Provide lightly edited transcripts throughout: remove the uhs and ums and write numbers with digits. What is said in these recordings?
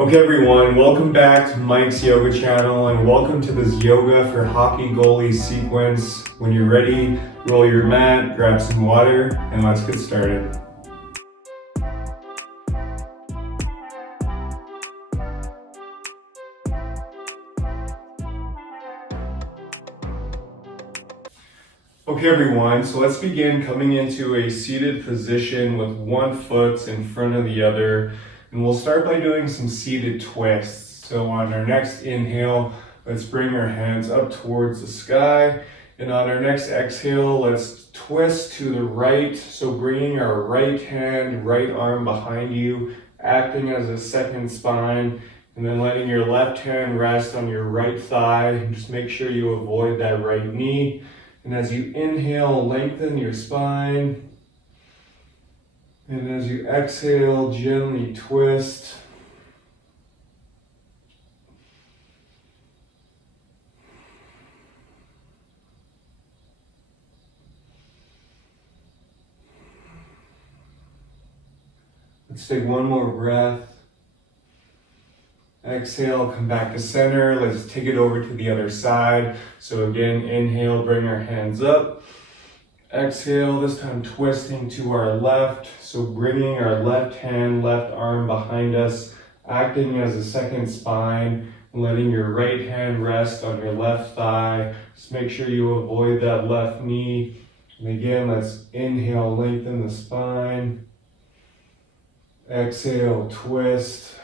Okay everyone, welcome back to Mike's Yoga channel and welcome to this Yoga for Hockey Goalie sequence. When you're ready, roll your mat, grab some water, and let's get started. Okay everyone, so let's begin coming into a seated position with one foot in front of the other. And we'll start by doing some seated twists. So on our next inhale, let's bring our hands up towards the sky. And on our next exhale, let's twist to the right. So bringing our right hand, right arm behind you, acting as a second spine. And then letting your left hand rest on your right thigh. And just make sure you avoid that right knee. And as you inhale, lengthen your spine. And as you exhale, gently twist. Let's take one more breath. Exhale, come back to center. Let's take it over to the other side. So again, inhale, bring our hands up. Exhale, this time twisting to our left. So bringing our left hand, left arm behind us, acting as a second spine, and letting your right hand rest on your left thigh. Just make sure you avoid that left knee. And again, let's inhale, lengthen the spine. Exhale, twist.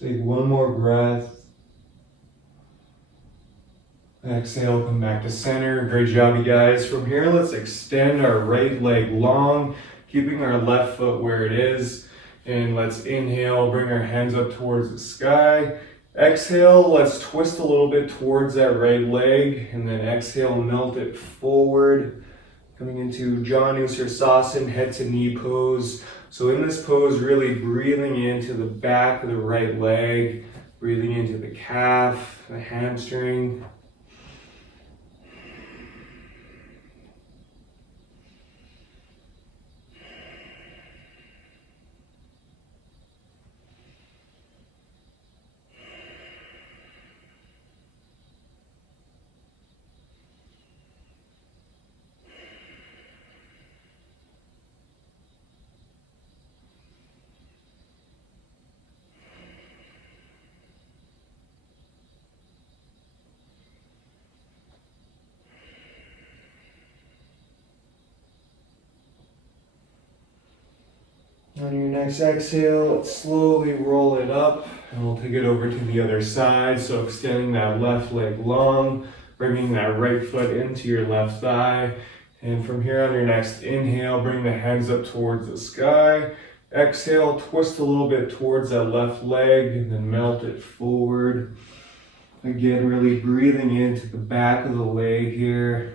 Take one more breath. Exhale, come back to center. Great job, you guys. From here, let's extend our right leg long, keeping our left foot where it is. And let's inhale, bring our hands up towards the sky. Exhale, let's twist a little bit towards that right leg. And then exhale, melt it forward. Coming into Janu Sirsasana, head to knee pose. So in this pose, really breathing into the back of the right leg, breathing into the calf, the hamstring. On your next exhale, let's slowly roll it up and we'll take it over to the other side. So extending that left leg long, bringing that right foot into your left thigh. And from here on your next inhale, bring the hands up towards the sky. Exhale, twist a little bit towards that left leg and then melt it forward. Again, really breathing into the back of the leg here.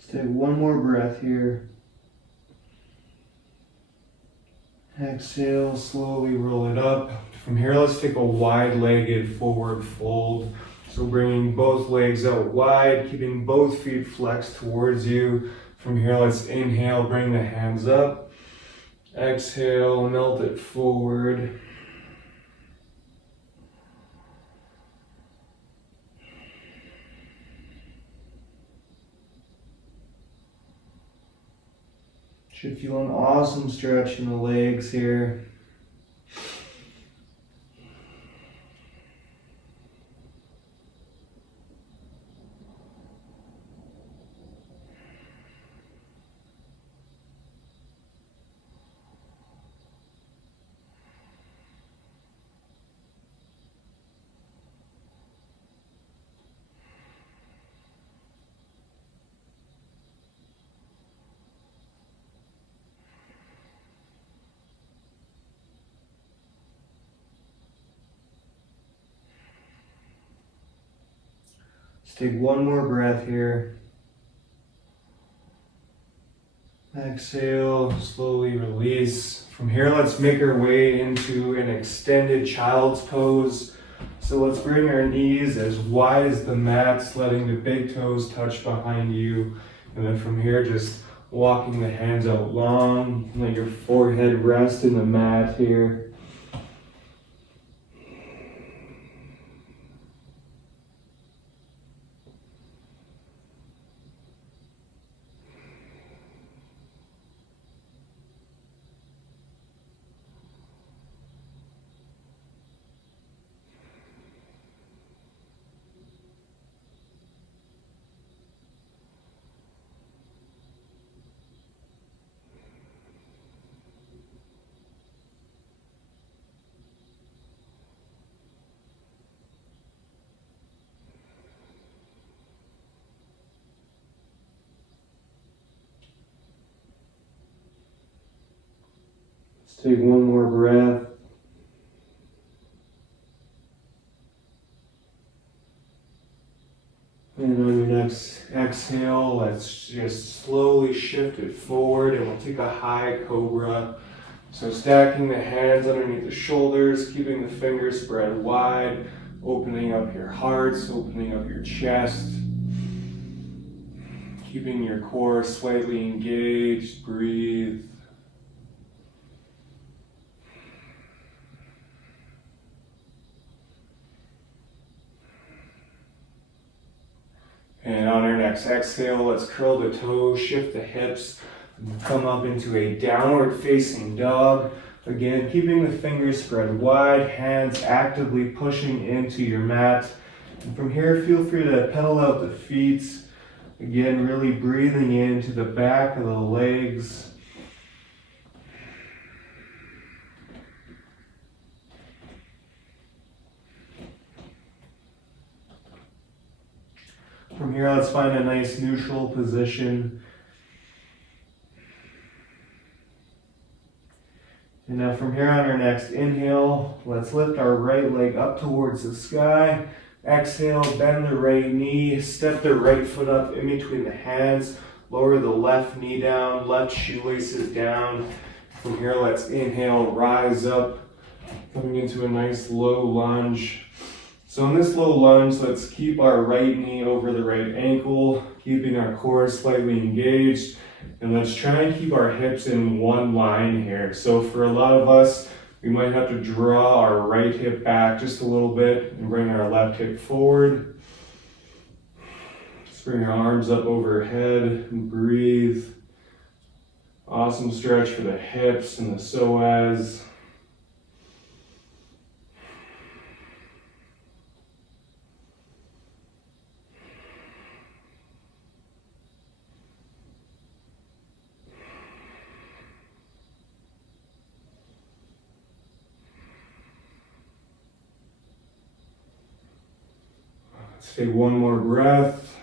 Let's take one more breath here. Exhale, slowly roll it up. From here, let's take a wide-legged forward fold. So bringing both legs out wide, keeping both feet flexed towards you. From here, let's inhale, bring the hands up. Exhale, melt it forward. Should feel an awesome stretch in the legs here. take one more breath here. Exhale, slowly release. From here, let's make our way into an extended child's pose. So let's bring our knees as wide as the mats, letting the big toes touch behind you. And then from here, just walking the hands out long. Let your forehead rest in the mat here. Take one more breath. And on your next exhale, let's just slowly shift it forward and we'll take a high cobra. So stacking the hands underneath the shoulders, keeping the fingers spread wide, opening up your hearts, opening up your chest, keeping your core slightly engaged. Breathe. And on our next exhale, let's curl the toes, shift the hips, and come up into a downward facing dog. Again, keeping the fingers spread wide, hands actively pushing into your mat. And from here, feel free to pedal out the feet. Again, really breathing into the back of the legs. From here, let's find a nice neutral position. And now from here on our next inhale, let's lift our right leg up towards the sky. Exhale, bend the right knee, step the right foot up in between the hands, lower the left knee down, left shoelaces down. From here, let's inhale, rise up, coming into a nice low lunge. So in this low lunge, let's keep our right knee over the right ankle, keeping our core slightly engaged. And let's try and keep our hips in one line here. So for a lot of us, we might have to draw our right hip back just a little bit and bring our left hip forward. Just bring your arms up overhead and breathe. Awesome stretch for the hips and the psoas. Let's take one more breath.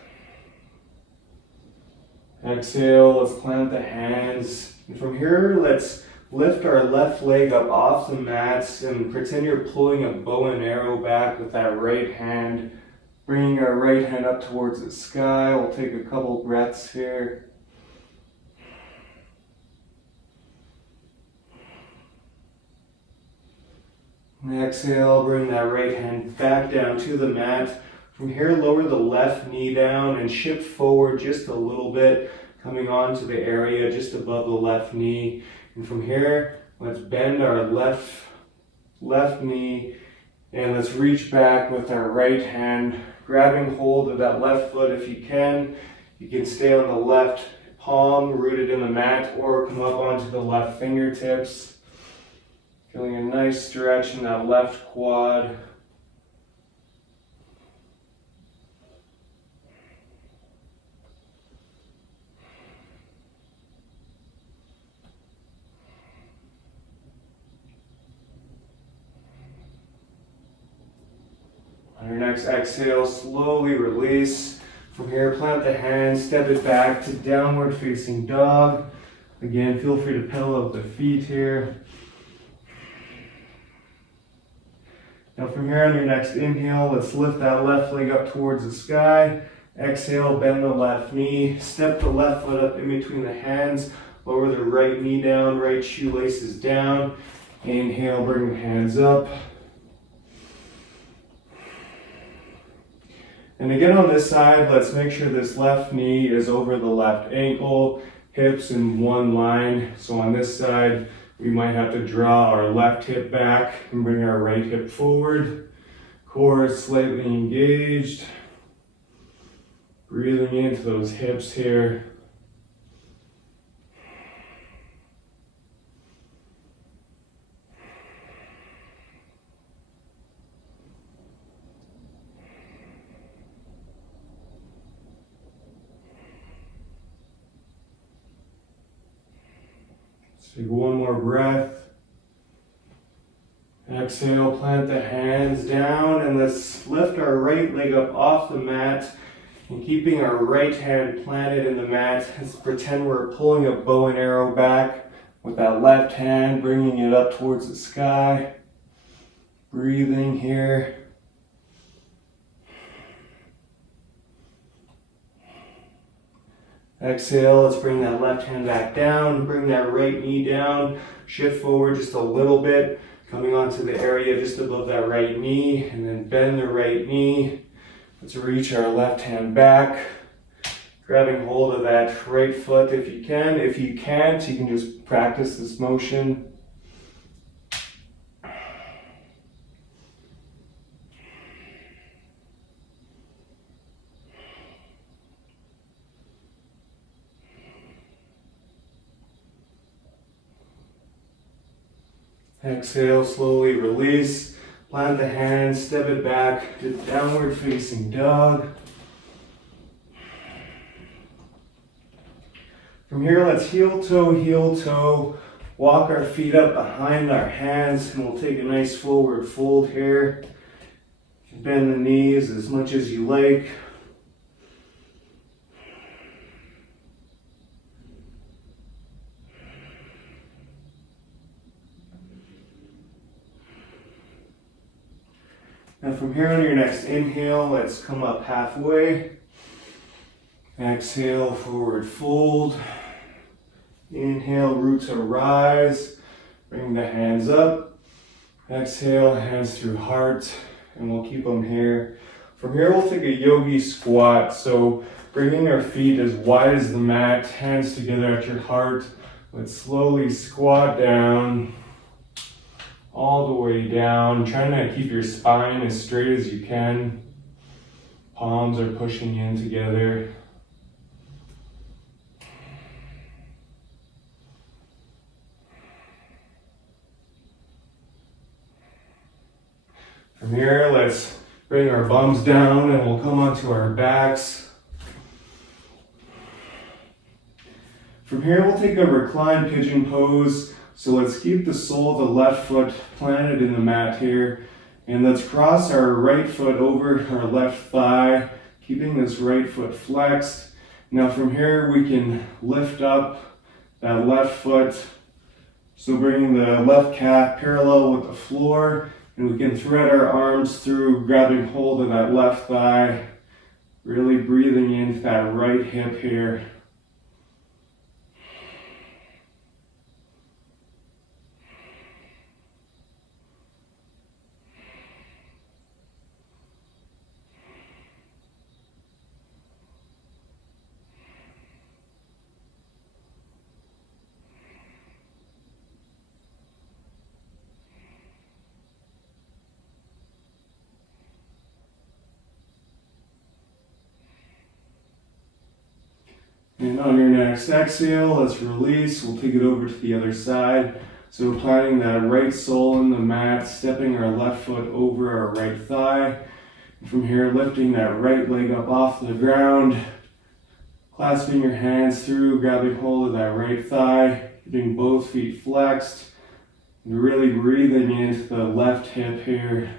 Exhale, let's plant the hands. And from here, let's lift our left leg up off the mats and pretend you're pulling a bow and arrow back with that right hand. Bringing our right hand up towards the sky. We'll take a couple breaths here. And exhale, bring that right hand back down to the mat. From here, lower the left knee down and shift forward just a little bit, coming onto the area just above the left knee. And from here, let's bend our left knee and let's reach back with our right hand, grabbing hold of that left foot if you can. You can stay on the left palm, rooted in the mat, or come up onto the left fingertips. Feeling a nice stretch in that left quad. On your next exhale, slowly release. From here, plant the hands, step it back to downward facing dog. Again, feel free to pedal out the feet here. Now from here on your next inhale, let's lift that left leg up towards the sky. Exhale, bend the left knee, step the left foot up in between the hands, lower the right knee down, right shoelaces down. Inhale, bring the hands up. And again on this side, let's make sure this left knee is over the left ankle, hips in one line. So on this side, we might have to draw our left hip back and bring our right hip forward. Core is slightly engaged. Breathing into those hips here. Take one more breath. Exhale, plant the hands down, and let's lift our right leg up off the mat. And keeping our right hand planted in the mat, let's pretend we're pulling a bow and arrow back with that left hand, bringing it up towards the sky. Breathing here. Exhale, let's bring that left hand back down, bring that right knee down, shift forward just a little bit, coming onto the area just above that right knee, and then bend the right knee. Let's reach our left hand back, grabbing hold of that right foot if you can. If you can't, you can just practice this motion. Exhale, slowly release. Plant the hands, step it back to downward facing dog. From here, let's heel toe, walk our feet up behind our hands, and we'll take a nice forward fold here. Bend the knees as much as you like. Now from here on your next inhale, let's come up halfway. Exhale, forward fold. Inhale, root to rise. Bring the hands up. Exhale, hands through heart, and we'll keep them here. From here, we'll take a yogi squat. So bringing our feet as wide as the mat, hands together at your heart. Let's slowly squat down. All the way down, trying to keep your spine as straight as you can. Palms are pushing in together. From here, let's bring our bums down and we'll come onto our backs. From here, we'll take a reclined pigeon pose. So let's keep the sole of the left foot planted in the mat here. And let's cross our right foot over our left thigh, keeping this right foot flexed. Now from here, we can lift up that left foot. So bringing the left calf parallel with the floor, and we can thread our arms through, grabbing hold of that left thigh, really breathing into that right hip here. And on your next exhale, let's release. We'll take it over to the other side. So planting that right sole in the mat, stepping our left foot over our right thigh. And from here, lifting that right leg up off the ground, clasping your hands through, grabbing hold of that right thigh, keeping both feet flexed, and really breathing into the left hip here.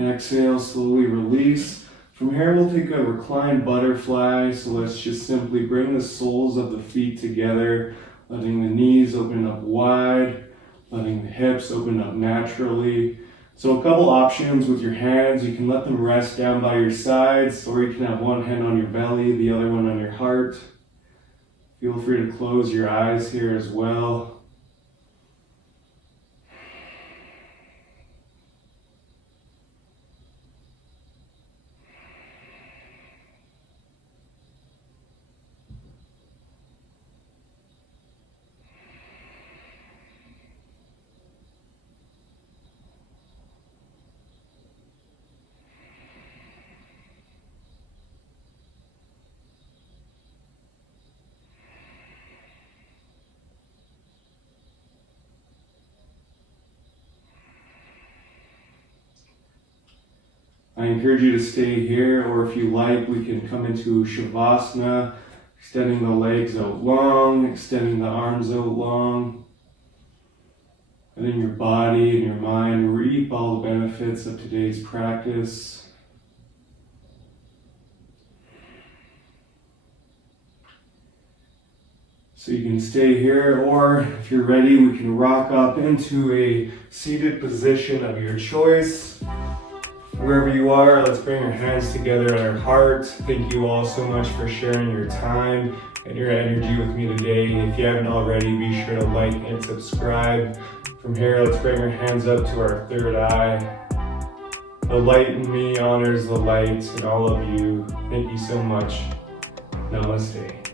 Exhale, slowly release. From here, we'll take a reclined butterfly. So let's just simply bring the soles of the feet together, letting the knees open up wide, letting the hips open up naturally. So a couple options with your hands. You can let them rest down by your sides, or you can have one hand on your belly, the other one on your heart. Feel free to close your eyes here as well. I encourage you to stay here, or if you like, we can come into Shavasana, extending the legs out long, extending the arms out long, letting your body and your mind reap all the benefits of today's practice. So you can stay here, or if you're ready, we can rock up into a seated position of your choice. Wherever you are, let's bring our hands together at our heart. Thank you all so much for sharing your time and your energy with me today. If you haven't already, be sure to like and subscribe. From here, let's bring our hands up to our third eye. The light in me honors the light in all of you. Thank you so much. Namaste.